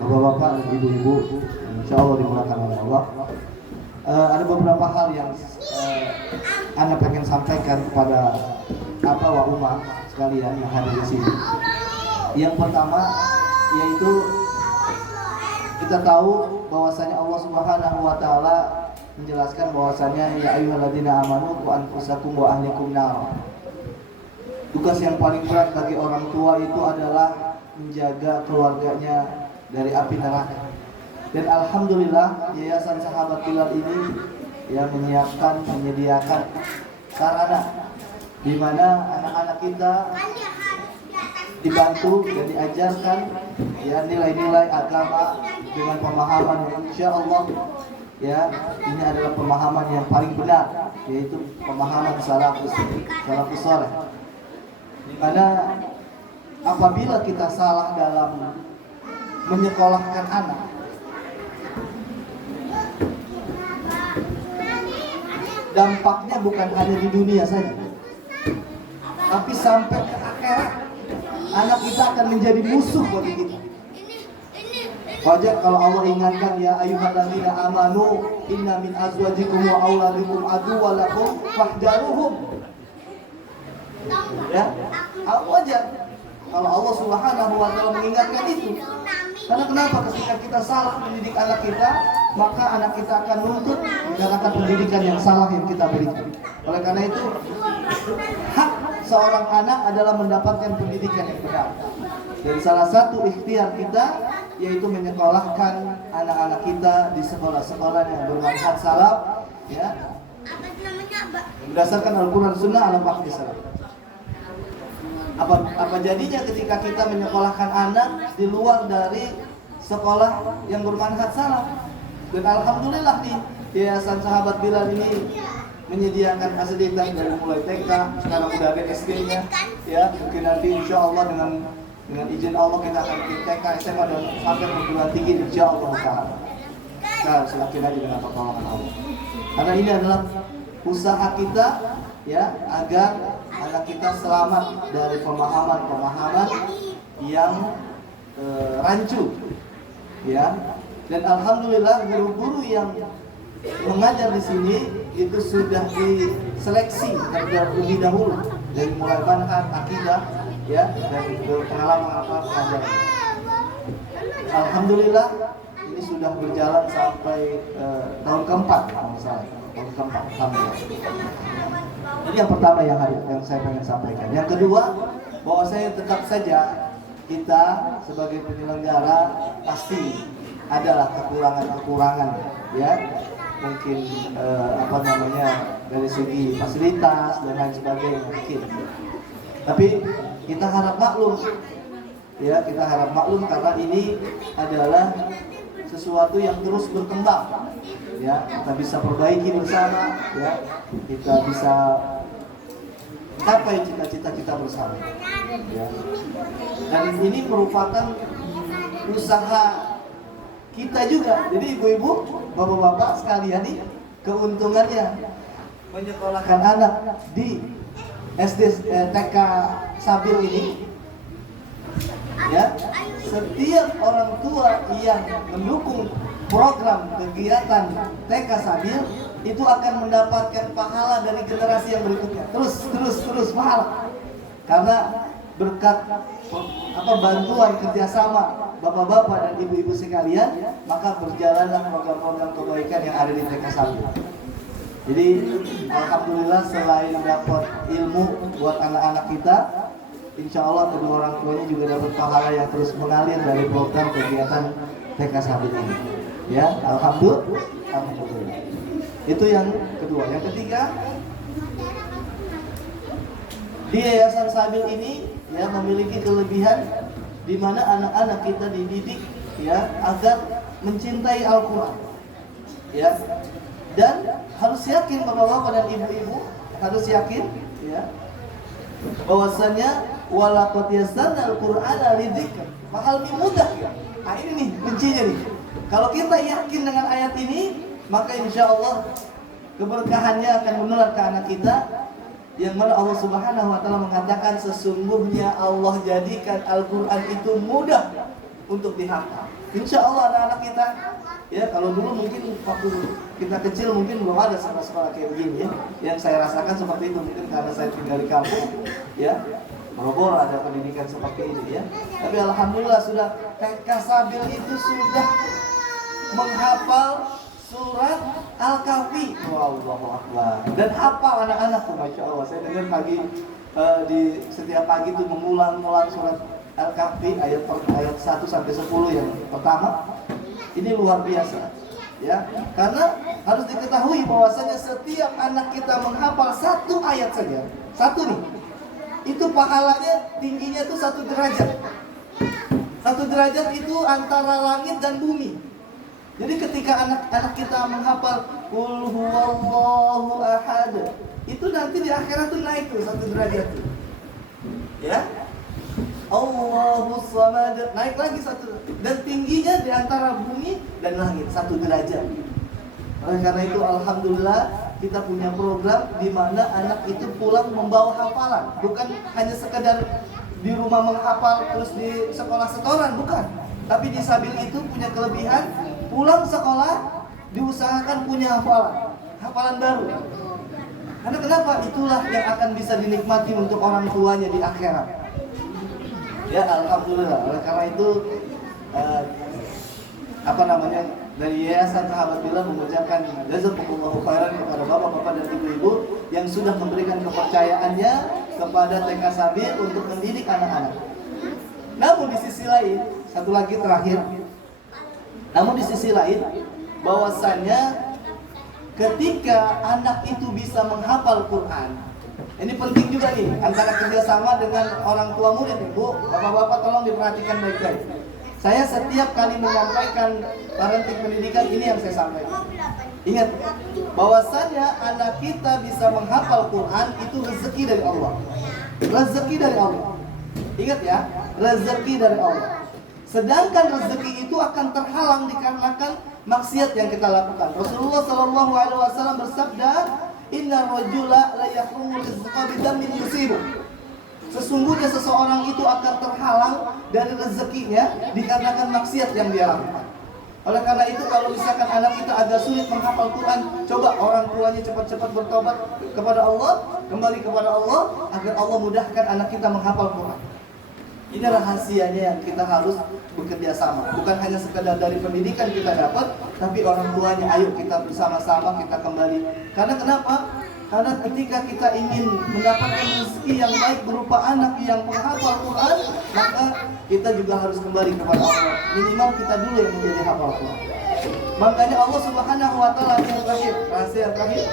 bapak-bapak dan ibu-ibu, insya Allah dimulakan oleh Allah. Ada beberapa hal yang Anda pengen sampaikan kepada wa umat sekalian yang hadir di sini. Yang pertama yaitu kita tahu bahwasanya Allah Subhanahu wa taala menjelaskan bahwasanya ya ayyuhalladzina amanu qu anfusakum wa ahlikum nar. Tugas yang paling berat bagi orang tua itu adalah menjaga keluarganya dari api neraka. Dan alhamdulillah Yayasan Sahabat Bilal ini yang menyediakan sarana di mana anak-anak kita dibantu dan diajarkan ya nilai-nilai agama dengan pemahaman yang insya Allah ya ini adalah pemahaman yang paling benar, yaitu pemahaman salafus saleh. Di mana apabila kita salah dalam menyekolahkan anak, dampaknya bukan hanya di dunia saja, tapi sampai ke akhirat anak kita akan menjadi musuh bagi kita. Wajar kalau Allah ingatkan ya ayyuhalladzina amanu inna min azwajikum wa auladikum aduwwan lakum fahdharuhum. Ya, wajar kalau Allah Subhanahu wa taala mengingatkan itu. Karena kenapa? Ketika kita salah mendidik anak kita, maka anak kita akan nuntut dikarenakan pendidikan yang salah yang kita berikan. Oleh karena itu, hak seorang anak adalah mendapatkan pendidikan yang benar. Dan salah satu ikhtiar kita yaitu menyekolahkan anak-anak kita di sekolah-sekolah yang bermanhaj salaf, ya, berdasarkan Al-Quran Sunnah ala fahmi salaf. Apa jadinya ketika kita menyekolahkan anak di luar dari sekolah yang bermanhaj salaf? Dan alhamdulillah nih Yayasan Sahabat Bilal ini menyediakan fasilitas dari mulai TK, sekarang udah ada SD-nya, ya mungkin nanti insya Allah dengan izin Allah kita akan bikin TK, SMA dan sampai perguruan tinggi insya Allah taala. Kita harus yakin aja dengan pertolongan Allah. Karena ini adalah usaha kita ya agar anak kita selamat dari pemahaman-pemahaman yang rancu, ya. Dan alhamdulillah guru-guru yang mengajar di sini itu sudah diseleksi terlebih dahulu dari mulai manhaj akidah ya dan pengalaman pengajaran. Alhamdulillah ini sudah berjalan sampai tahun keempat kalau salah. Tahun keempat alhamdulillah. Jadi yang pertama yang saya pengen sampaikan. Yang kedua, bahwa saya tetap saja kita sebagai penyelenggara pasti adalah kekurangan ya. Mungkin dari segi fasilitas dan lain sebagainya mungkin. Tapi kita harap maklum ya, kita harap maklum karena ini adalah sesuatu yang terus berkembang ya. Kita bisa perbaiki bersama ya, kita bisa capai cita-cita kita bersama ya. Dan ini merupakan usaha kita juga. Jadi ibu-ibu, bapak-bapak sekalian nih, keuntungannya menyekolahkan anak di SD TK Sabil ini ya, setiap orang tua yang mendukung program kegiatan TK Sabil itu akan mendapatkan pahala dari generasi yang berikutnya, terus pahala, karena berkat bantuan kerjasama bapak-bapak dan ibu-ibu sekalian, maka berjalanlah program-program kebaikan yang ada di TK Sabil. Jadi alhamdulillah selain dapat ilmu buat anak-anak kita, insya Allah kedua orang tuanya juga dapat pahala yang terus mengalir dari program kegiatan TK Sabil ini. Ya, alhamdulillah. Itu yang kedua. Yang ketiga, di Yayasan Sabil ini ya memiliki kelebihan di mana anak-anak kita dididik ya agar mencintai Al-Quran ya, dan harus yakin bapak-bapak dan ibu-ibu harus yakin ya bahwasannya walaqad yassarna al-Qur'ana lidzikr mahal mudah ya. Nah ini nih kuncinya nih. Kalau kita yakin dengan ayat ini, maka insya Allah keberkahannya akan menular ke anak kita. Yang mana Allah Subhanahu wa taala mengatakan sesungguhnya Allah jadikan Al-Qur'an itu mudah untuk dihafal. Insya Allah anak-anak kita, ya kalau dulu mungkin waktu kita kecil mungkin belum ada sekolah-sekolah kayak begini ya. Yang saya rasakan seperti itu mungkin karena saya tinggal di kampung, ya. Boro-boro ada pendidikan seperti ini ya. Tapi alhamdulillah sudah TK Sabil itu sudah menghafal surat Al-Kahfi. Wallahu akbar. Dan hafal anak-anak tuh, Masya Allah. Saya dengar pagi di setiap pagi tuh mengulang-ulang surat Al-Kahfi ayat 1 sampai 10 yang pertama. Ini luar biasa. Ya, karena harus diketahui bahwasanya setiap anak kita menghafal satu ayat saja, satu nih, itu pahalanya tingginya tuh 1 derajat. 1 derajat itu antara langit dan bumi. Jadi ketika anak-anak kita menghafal Qul huwallahu ahad, itu nanti di akhirat tuh naik tuh 1 derajat tuh. Ya. Allahus samad, naik lagi 1, dan tingginya di antara bumi dan langit 1 derajat. Oleh karena itu alhamdulillah kita punya program di mana anak itu pulang membawa hafalan, bukan hanya sekedar di rumah menghafal terus di sekolah setoran, bukan. Tapi di Sabil itu punya kelebihan, pulang sekolah diusahakan punya hafalan baru. Karena kenapa? Itulah yang akan bisa dinikmati untuk orang tuanya di akhirat. Ya alhamdulillah. Oleh karena itu dari Yayasan Sahabat Bilal mengucapkan jazakumullahu khairan kepada bapak-bapak dan ibu-ibu yang sudah memberikan kepercayaannya kepada TK Sabil untuk mendidik anak-anak. Namun di sisi lain, satu lagi terakhir. Namun di sisi lain, bahwasannya ketika anak itu bisa menghafal Quran, ini penting juga nih antara kerjasama dengan orang tua murid. Bu, bapak-bapak tolong diperhatikan baik-baik. Saya setiap kali menyampaikan parenting pendidikan ini yang saya sampaikan. Ingat, bahwasannya anak kita bisa menghafal Quran itu rezeki dari Allah. Rezeki dari Allah. Ingat ya, rezeki dari Allah. Sedangkan rezeki itu akan terhalang dikarenakan maksiat yang kita lakukan. Rasulullah SAW bersabda, Inna rajula la yahrumu rizqa bidamin yusibu. Sesungguhnya seseorang itu akan terhalang dari rezekinya dikarenakan maksiat yang dia lakukan. Oleh karena itu kalau misalkan anak kita agak sulit menghafal Quran, coba orang tuanya cepat-cepat bertobat kepada Allah, kembali kepada Allah agar Allah mudahkan anak kita menghafal Quran. Ini rahasianya yang kita harus bekerja sama. Bukan hanya sekedar dari pendidikan kita dapat, tapi orang tuanya, ayo kita bersama-sama kita kembali. Karena kenapa? Karena ketika kita ingin mendapatkan rezeki yang baik berupa anak yang menghafal Quran, maka kita juga harus kembali kepada Allah. Minimal kita dulu yang menjadi hafal Quran. Makanya Allah Subhanahu wa taala yang terakhir, rahasia yang terakhir.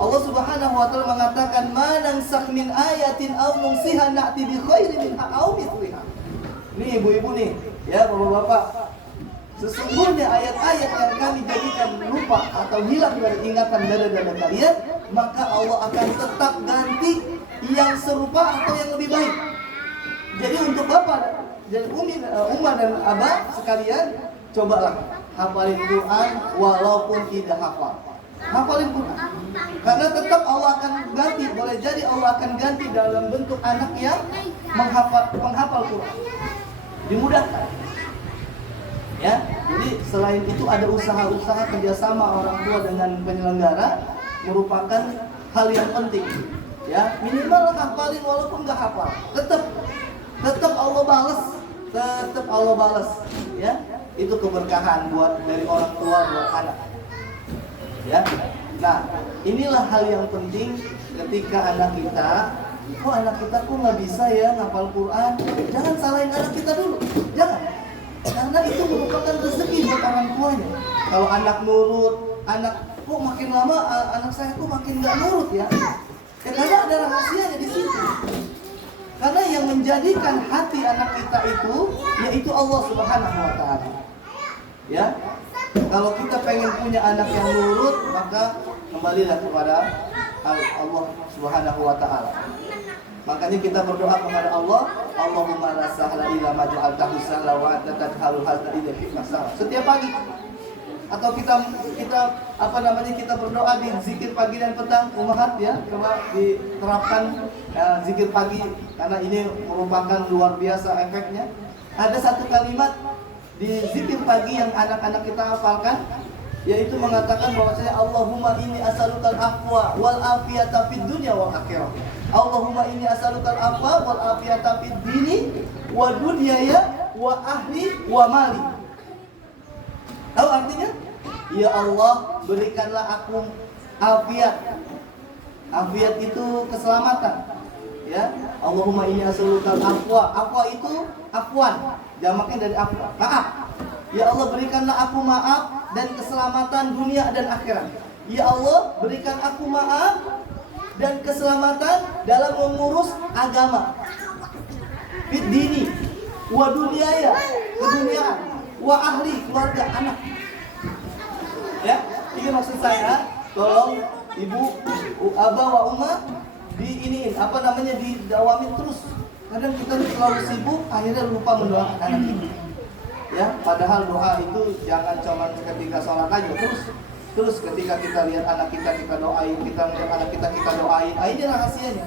Allah Subhanahu wa taala mengatakan, "Ma nansakh min ayatin aw nunsiha na'ti bi khairin minha aw mithliha." Nih ibu-ibu nih, ya bapak-bapak. Sesungguhnya ayat-ayat yang kami jadikan lupa atau hilang dari ingatan dada-dada kalian, maka Allah akan tetap ganti yang serupa atau yang lebih baik. Jadi untuk bapak dan umma dan abah sekalian, cobalah hafalin Quran walaupun tidak hafal. Hafalin Quran. Karena tetap Allah akan ganti, boleh jadi Allah akan ganti dalam bentuk anak yang menghafal Quran. Dimudahkan. Ya, jadi selain itu ada usaha-usaha kerjasama orang tua dengan penyelenggara merupakan hal yang penting. Ya, minimal hafalin walaupun nggak hafal, tetap Allah balas, ya, itu keberkahan buat dari orang tua buat anak. Ya, nah inilah hal yang penting ketika anak kita, anak kita kok nggak bisa ya ngapal Quran, jangan salahin anak kita dulu, jangan. Karena itu merupakan rezeki buat orang tuanya. Kalau anak nurut, anak kok makin lama anak saya kok makin nggak nurut ya. Karena ada rahasianya di situ. Karena yang menjadikan hati anak kita itu yaitu Allah Subhanahu wa taala. Ya. Kalau kita pengen punya anak yang nurut, maka kembalilah kepada Allah Subhanahu wa taala. Makanya kita berdoa kepada Allah, Allahumma la sahla illa ma ja'altahu sahla wa anta taj'alul hazna idza shi'ta sahla. Setiap pagi atau kita berdoa di zikir pagi dan petang, ummahat ya, coba diterapkan zikir pagi karena ini merupakan luar biasa efeknya. Ada satu kalimat di zikir pagi yang anak-anak kita hafalkan, yaitu mengatakan bahwasanya Allahumma inni as'alukal afwa wal afiyata fid dunya wal akhirah. Allahumma inni as'alukal afwa wal afiyata fid dini wa dunyaya wa ahli wa mali. Tahu artinya? Ya Allah, berikanlah aku afiat. Afiat itu keselamatan. Ya, Allahumma inni as'alukal afwa. Afwa itu afwan, jamaknya dari afwa, maaf. Ya Allah, berikanlah aku maaf dan keselamatan dunia dan akhirat. Ya Allah, berikan aku maaf dan keselamatan dalam mengurus agama. Fid dini wa dunyaya, keduniaan, wa ahli, keluarga, anak. Ya, ini maksud saya, tolong ibu, abah, wa umma didawamin terus. Kadang kita terlalu sibuk, akhirnya lupa mendoakan anak kita. Ya, padahal doa itu jangan cuma ketika sholat aja, terus ketika kita lihat anak kita doain, kita lihat anak kita doain. Ini rahasianya.